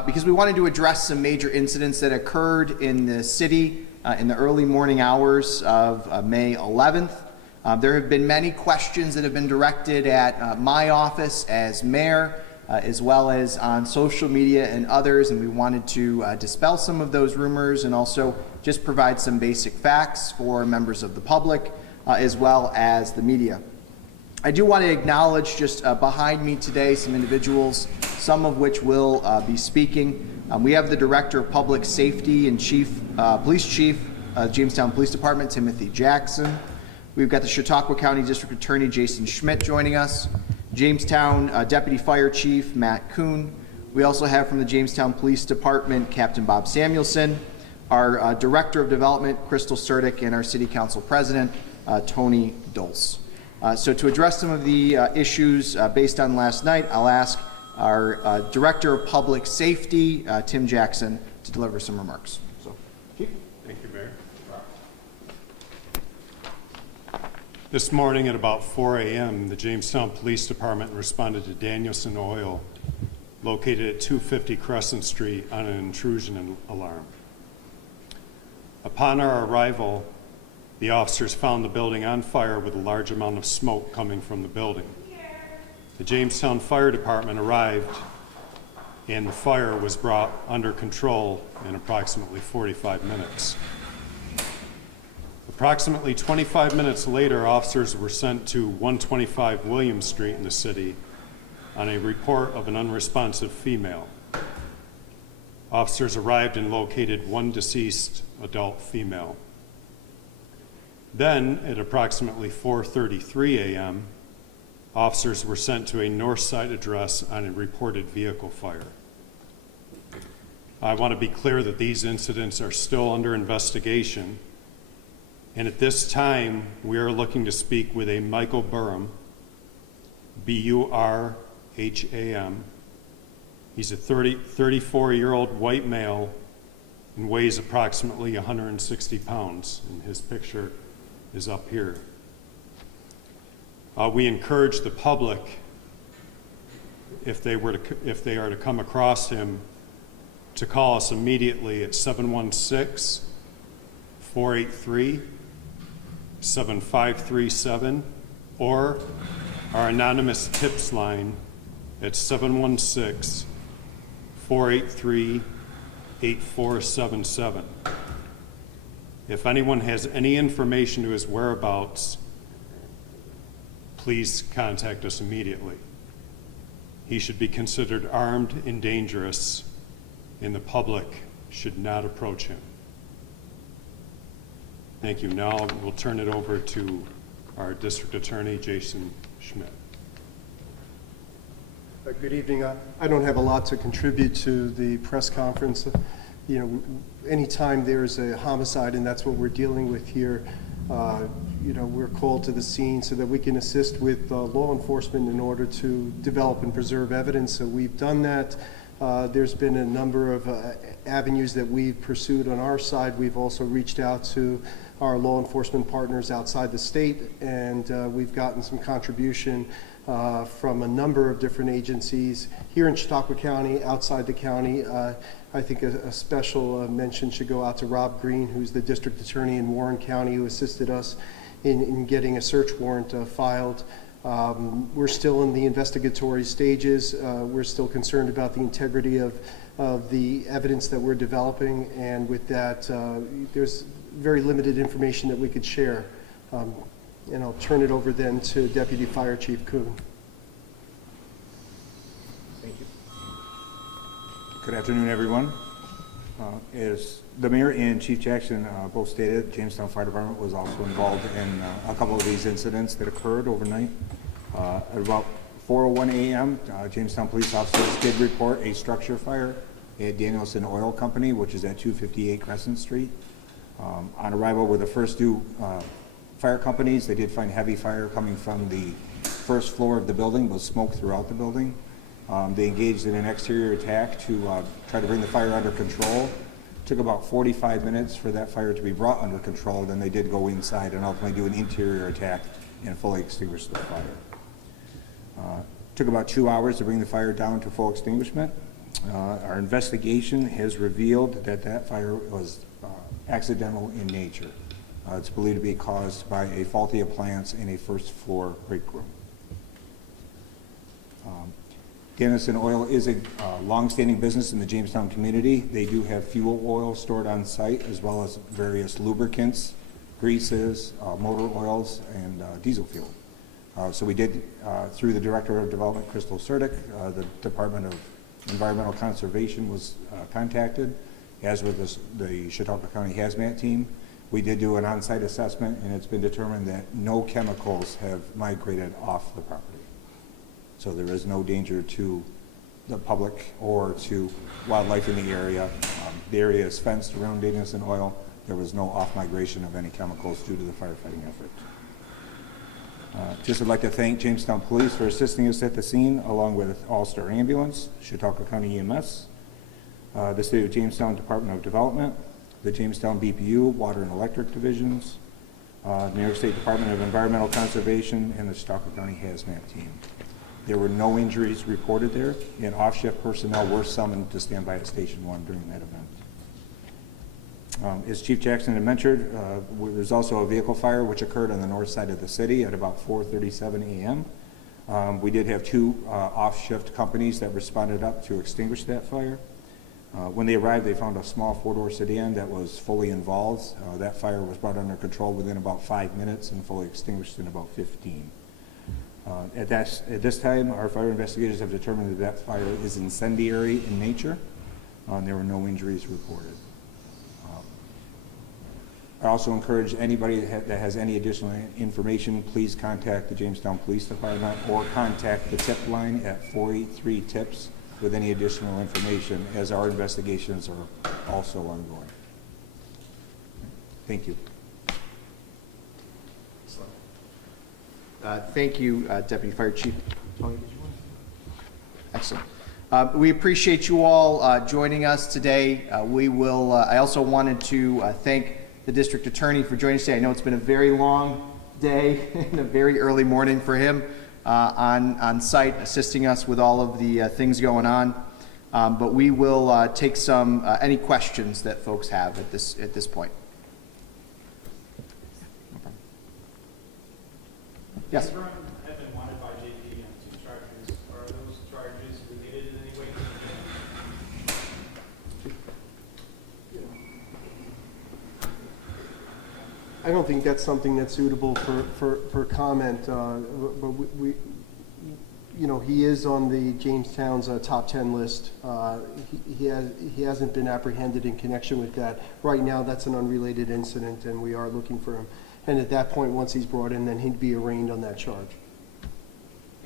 because we wanted to address some major incidents that occurred in the city in the early morning hours of May 11th. There have been many questions that have been directed at my office as mayor, as well as on social media and others, and we wanted to dispel some of those rumors and also just provide some basic facts for members of the public as well as the media. I do want to acknowledge just behind me today some individuals, some of which will be speaking. We have the Director of Public Safety and Police Chief, Jamestown Police Department, Timothy Jackson. We've got the Chautauqua County District Attorney, Jason Schmidt, joining us. Jamestown Deputy Fire Chief, Matt Kuhn. We also have from the Jamestown Police Department, Captain Bob Samuelson, our Director of Development, Crystal Sertic, and our City Council President, Tony Dulce. So to address some of the issues based on last night, I'll ask our Director of Public Safety, Tim Jackson, to deliver some remarks. So, Chief. Thank you, Mayor. This morning at about 4 a.m., the Jamestown Police Department responded to Danielson Oil, located at 250 Crescent Street, on an intrusion alarm. Upon our arrival, the officers found the building on fire with a large amount of smoke coming from the building. The Jamestown Fire Department arrived and the fire was brought under control in approximately 45 minutes. Approximately 25 minutes later, officers were sent to 125 William Street in the city on a report of an unresponsive female. Officers arrived and located one deceased adult female. Then, at approximately 4:33 a.m., officers were sent to a north side address on a reported vehicle fire. I want to be clear that these incidents are still under investigation, and at this time, we are looking to speak with a Michael Burham, B-U-R-H-A-M. He's a 34-year-old white male and weighs approximately 160 pounds, and his picture is up here. We encourage the public, if they are to come across him, to call us immediately at 716-483-7537 or our anonymous tips line at 716-483-8477. If anyone has any information to his whereabouts, please contact us immediately. He should be considered armed and dangerous, and the public should not approach him. Thank you. Now we'll turn it over to our District Attorney, Jason Schmidt. Good evening. I don't have a lot to contribute to the press conference. You know, anytime there's a homicide, and that's what we're dealing with here, you know, we're called to the scene so that we can assist with law enforcement in order to develop and preserve evidence. So we've done that. There's been a number of avenues that we've pursued on our side. We've also reached out to our law enforcement partners outside the state, and we've gotten some contribution from a number of different agencies here in Chautauqua County, outside the county. I think a special mention should go out to Rob Green, who's the district attorney in Warren County, who assisted us in getting a search warrant filed. We're still in the investigatory stages. We're still concerned about the integrity of the evidence that we're developing, and with that, there's very limited information that we could share. And I'll turn it over then to Deputy Fire Chief Kuhn. Thank you. Good afternoon, everyone. As the Mayor and Chief Jackson both stated, Jamestown Fire Department was also involved in a couple of these incidents that occurred overnight. At about 4:01 a.m., Jamestown police officers did report a structure fire at Danielson Oil Company, which is at 258 Crescent Street. On arrival with the first two fire companies, they did find heavy fire coming from the first floor of the building, with smoke throughout the building. They engaged in an exterior attack to try to bring the fire under control. It took about 45 minutes for that fire to be brought under control. Then they did go inside and ultimately do an interior attack and fully extinguish the fire. Took about 2 hours to bring the fire down to full extinguishment. Our investigation has revealed that that fire was accidental in nature. It's believed to be caused by a faulty appliance in a first floor break room. Dennison Oil is a long-standing business in the Jamestown community. They do have fuel oil stored on site, as well as various lubricants, greases, motor oils, and diesel fuel. So we did, through the Director of Development, Crystal Sertic, the Department of Environmental Conservation was contacted, as with the Chautauqua County Hazmat team. We did do an on-site assessment, and it's been determined that no chemicals have migrated off the property. So there is no danger to the public or to wildlife in the area. The area is fenced around Dennison Oil. There was no off-migration of any chemicals due to the firefighting effort. Just would like to thank Jamestown Police for assisting us at the scene, along with All-Star Ambulance, Chautauqua County EMS, the City of Jamestown Department of Development, the Jamestown BPU, Water and Electric Divisions, New York State Department of Environmental Conservation, and the Chautauqua County Hazmat Team. There were no injuries reported there, and off-shift personnel were summoned to stand by at Station 1 during that event. As Chief Jackson had mentioned, there's also a vehicle fire which occurred on the north side of the city at about 4:37 a.m. We did have two off-shift companies that responded up to extinguish that fire. When they arrived, they found a small four-door sedan that was fully involved. That fire was brought under control within about 5 minutes and fully extinguished in about 15. At this time, our fire investigators have determined that that fire is incendiary in nature. There were no injuries reported. I also encourage anybody that has any additional information, please contact the Jamestown Police Department or contact the tip line at 483-TIPS with any additional information, as our investigations are also ongoing. Thank you. Thank you, Deputy Fire Chief. Tony, did you want to? Excellent. We appreciate you all joining us today. I also wanted to thank the District Attorney for joining us today. I know it's been a very long day and a very early morning for him on site, assisting us with all of the things going on. But we will take some any questions that folks have at this point. Yes. Have been wanted by JP on 2 charges. Are those charges related in any way to the I don't think that's something that's suitable for comment, but we, you know, he is on the Jamestown's top 10 list. He hasn't been apprehended in connection with that. Right now, that's an unrelated incident, and we are looking for him. And at that point, once he's brought in, then he'd be arraigned on that charge.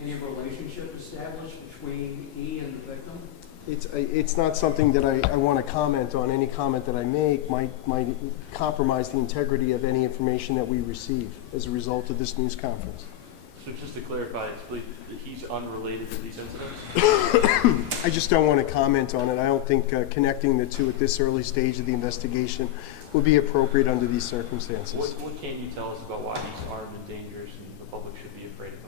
Any relationship established between he and the victim? It's not something that I want to comment on. Any comment that I make might compromise the integrity of any information that we receive as a result of this news conference. So just to clarify, he's unrelated to these incidents? I just don't want to comment on it. I don't think connecting the two at this early stage of the investigation would be appropriate under these circumstances. What can you tell us about why he's armed and dangerous and the public should be afraid of him?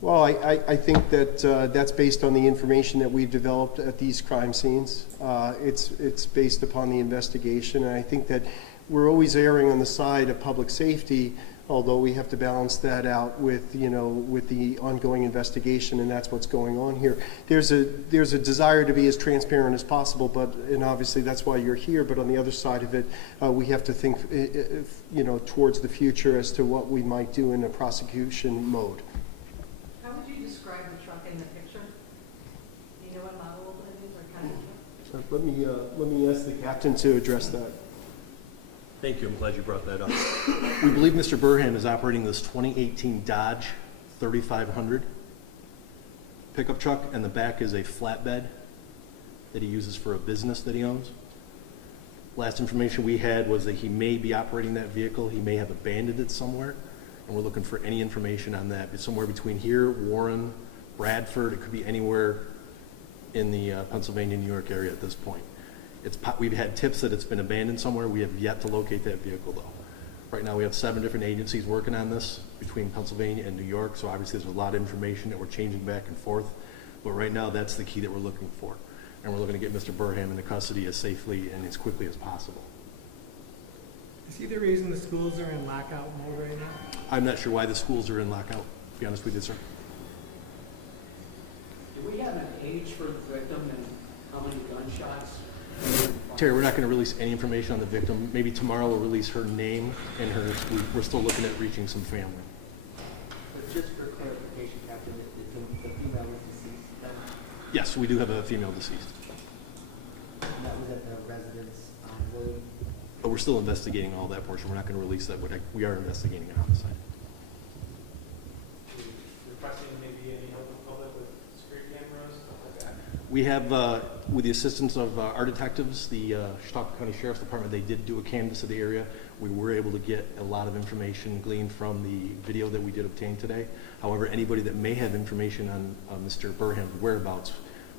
Well, I think that that's based on the information that we've developed at these crime scenes. It's based upon the investigation, and I think that we're always erring on the side of public safety, although we have to balance that out with, you know, with the ongoing investigation, and that's what's going on here. There's a desire to be as transparent as possible, and obviously that's why you're here, but on the other side of it, we have to think, you know, towards the future as to what we might do in a prosecution mode. How would you describe the truck in the picture? Do you know what model it is or kind of truck? So let me ask the captain to address that. Thank you. I'm glad you brought that up. We believe Mr. Burhan is operating this 2018 Dodge 3500 pickup truck, and the back is a flatbed that he uses for a business that he owns. Last information we had was that he may be operating that vehicle. He may have abandoned it somewhere, and we're looking for any information on that. It's somewhere between here, Warren, Bradford. It could be anywhere in the Pennsylvania, New York area at this point. We've had tips that it's been abandoned somewhere. We have yet to locate that vehicle, though. Right now, we have 7 different agencies working on this between Pennsylvania and New York, so obviously there's a lot of information that we're changing back and forth. But right now, that's the key that we're looking for. and we're looking to get Mr. Burham into custody as safely and as quickly as possible. Is he the reason the schools are in lockout mode right now? I'm not sure why the schools are in lockout, to be honest with you, sir. Do we have an age for the victim and how many gunshots? Terry, we're not going to release any information on the victim. Maybe tomorrow we'll release her name and we're still looking at reaching some family. But just for clarification, Captain, the female was deceased then? Yes, we do have a female deceased, And that was at the residence on William? but we're still investigating all that portion. We're not going to release that, but we are investigating a homicide. Requesting maybe any help from public with security cameras, stuff like that? We have, with the assistance of our detectives, the Chautauqua County Sheriff's Department, they did do a canvass of the area. We were able to get a lot of information gleaned from the video that we did obtain today. However, anybody that may have information on Mr. Burham's whereabouts,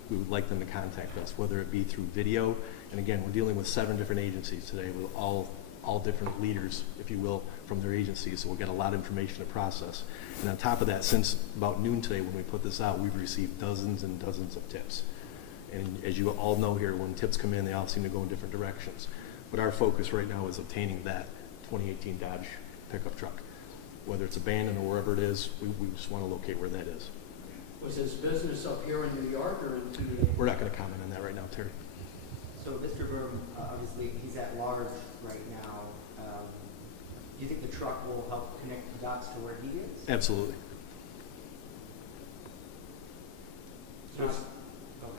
we would like them to contact us, whether it be through video. And again, we're dealing with 7 different agencies today with all different leaders, if you will, from their agencies. So we'll get a lot of information to process. And on top of that, since about noon today when we put this out, we've received dozens and dozens of tips. And as you all know here, when tips come in, they all seem to go in different directions. But our focus right now is obtaining that 2018 Dodge pickup truck. Whether it's abandoned or wherever it is, we just want to locate where that is. Was his business up here in New York or in Tuesday? We're not going to comment on that right now, Terry. So Mr. Burham, obviously, he's at large right now. Do you think the truck will help connect the dots to where he is? Absolutely. So it's,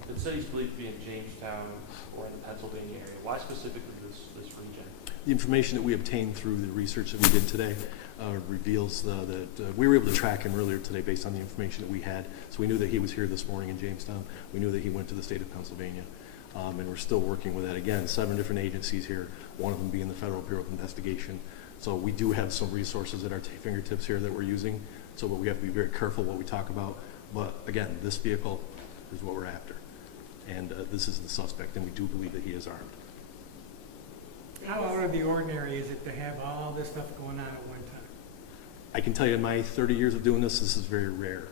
the city's believed to be in Jamestown or in the Pennsylvania area. Why specifically this region? The information that we obtained through the research that we did today reveals that we were able to track him earlier today based on the information that we had. So we knew that he was here this morning in Jamestown. We knew that he went to the state of Pennsylvania. And we're still working with that. Again, 7 different agencies here, one of them being the Federal Bureau of Investigation. So we do have some resources at our fingertips here that we're using. So we have to be very careful what we talk about. But again, this vehicle is what we're after. And this is the suspect, and we do believe that he is armed. How out of the ordinary is it to have all this stuff going on at one time? I can tell you in my 30 years of doing this is very rare.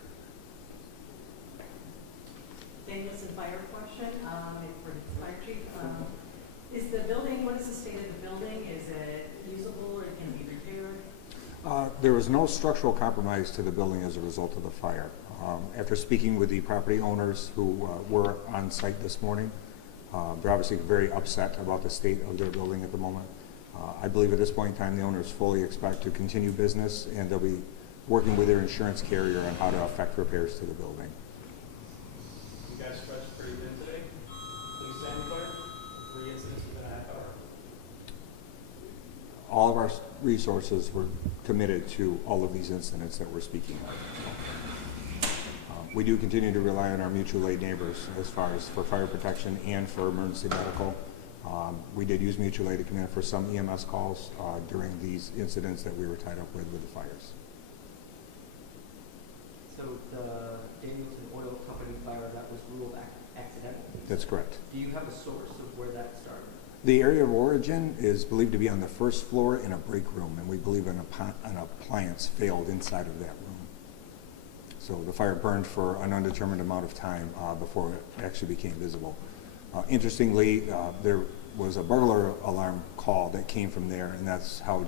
Danielson fire question, for the fire chief. Is the building, what is the state of the building? Is it usable or can it be repaired? There was no structural compromise to the building as a result of the fire. After speaking with the property owners who were on site this morning, they're obviously very upset about the state of their building at the moment. I believe at this point in time, the owners fully expect to continue business, and they'll be working with their insurance carrier on how to effect repairs to the building. You guys stretched pretty thin today. Police and fire, 3 incidents within a half hour. All of our resources were committed to all of these incidents that we're speaking of. We do continue to rely on our mutual aid neighbors as far as for fire protection and for emergency medical. We did use mutual aid to come in for some EMS calls during these incidents that we were tied up with the fires. So the Danielson Oil Company fire, that was ruled accidental? That's correct. Do you have a source of where that started? The area of origin is believed to be on the first floor in a break room, and we believe an appliance failed inside of that room. So the fire burned for an undetermined amount of time before it actually became visible. Interestingly, there was a burglar alarm call that came from there, and that's how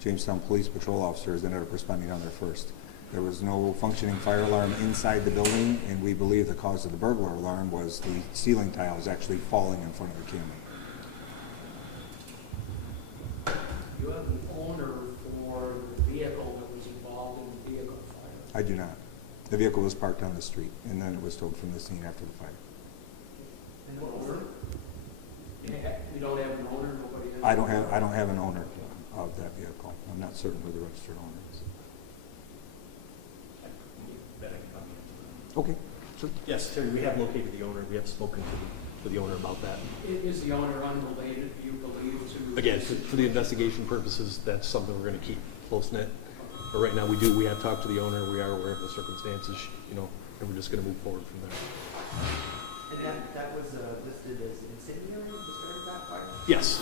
Jamestown Police Patrol officers ended up responding down there first. There was no functioning fire alarm inside the building, and we believe the cause of the burglar alarm was the ceiling tiles actually falling in front of the camera. You have an owner for the vehicle that was involved in the vehicle fire. I do not. The vehicle was parked on the street, and then it was towed from the scene after the fire. And what owner? You don't have an owner, nobody has? I don't have an owner of that vehicle. I'm not certain who the registered owner is. Okay. Sure. Yes, Terry, we have located the owner. We have spoken to the owner about that. Is the owner unrelated, do you believe, to? Again, for the investigation purposes, that's something we're going to keep close-knit. But right now, we have talked to the owner. We are aware of the circumstances, and we're just going to move forward from there. And that was listed as incendiary to start that fire? Yes.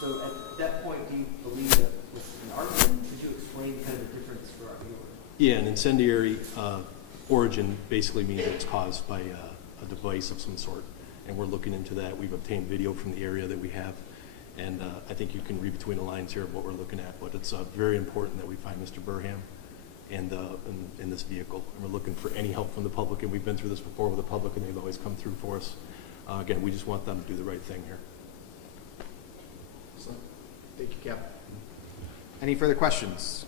So at that point, do you believe that was an arson? Could you explain kind of the difference for our viewers? Yeah, an incendiary origin basically means it's caused by a device of some sort. and we're looking into that. We've obtained video from the area that we have, and I think you can read between the lines here of what we're looking at, but it's very important that we find Mr. Burham and in this vehicle. And we're looking for any help from the public, and we've been through this before with the public, and they've always come through for us. Again, we just want them to do the right thing here. Thank you, Cap. Any further questions?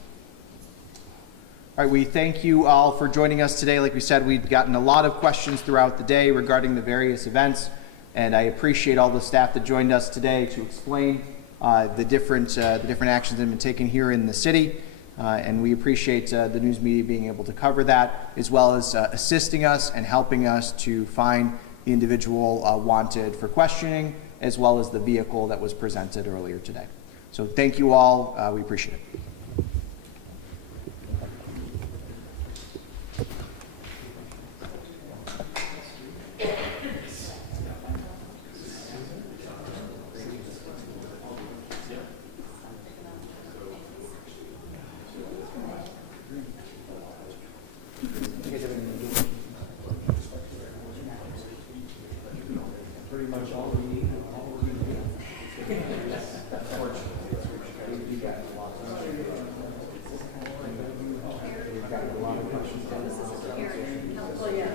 All right, we thank you all for joining us today. Like we said, we've gotten a lot of questions throughout the day regarding the various events, and I appreciate all the staff that joined us today to explain the different actions that have been taken here in the city, and we appreciate the news media being able to cover that, as well as assisting us and helping us to find the individual wanted for questioning, as well as the vehicle that was presented earlier today. So thank you all. We appreciate it. Pretty much all we need. Oh, yeah.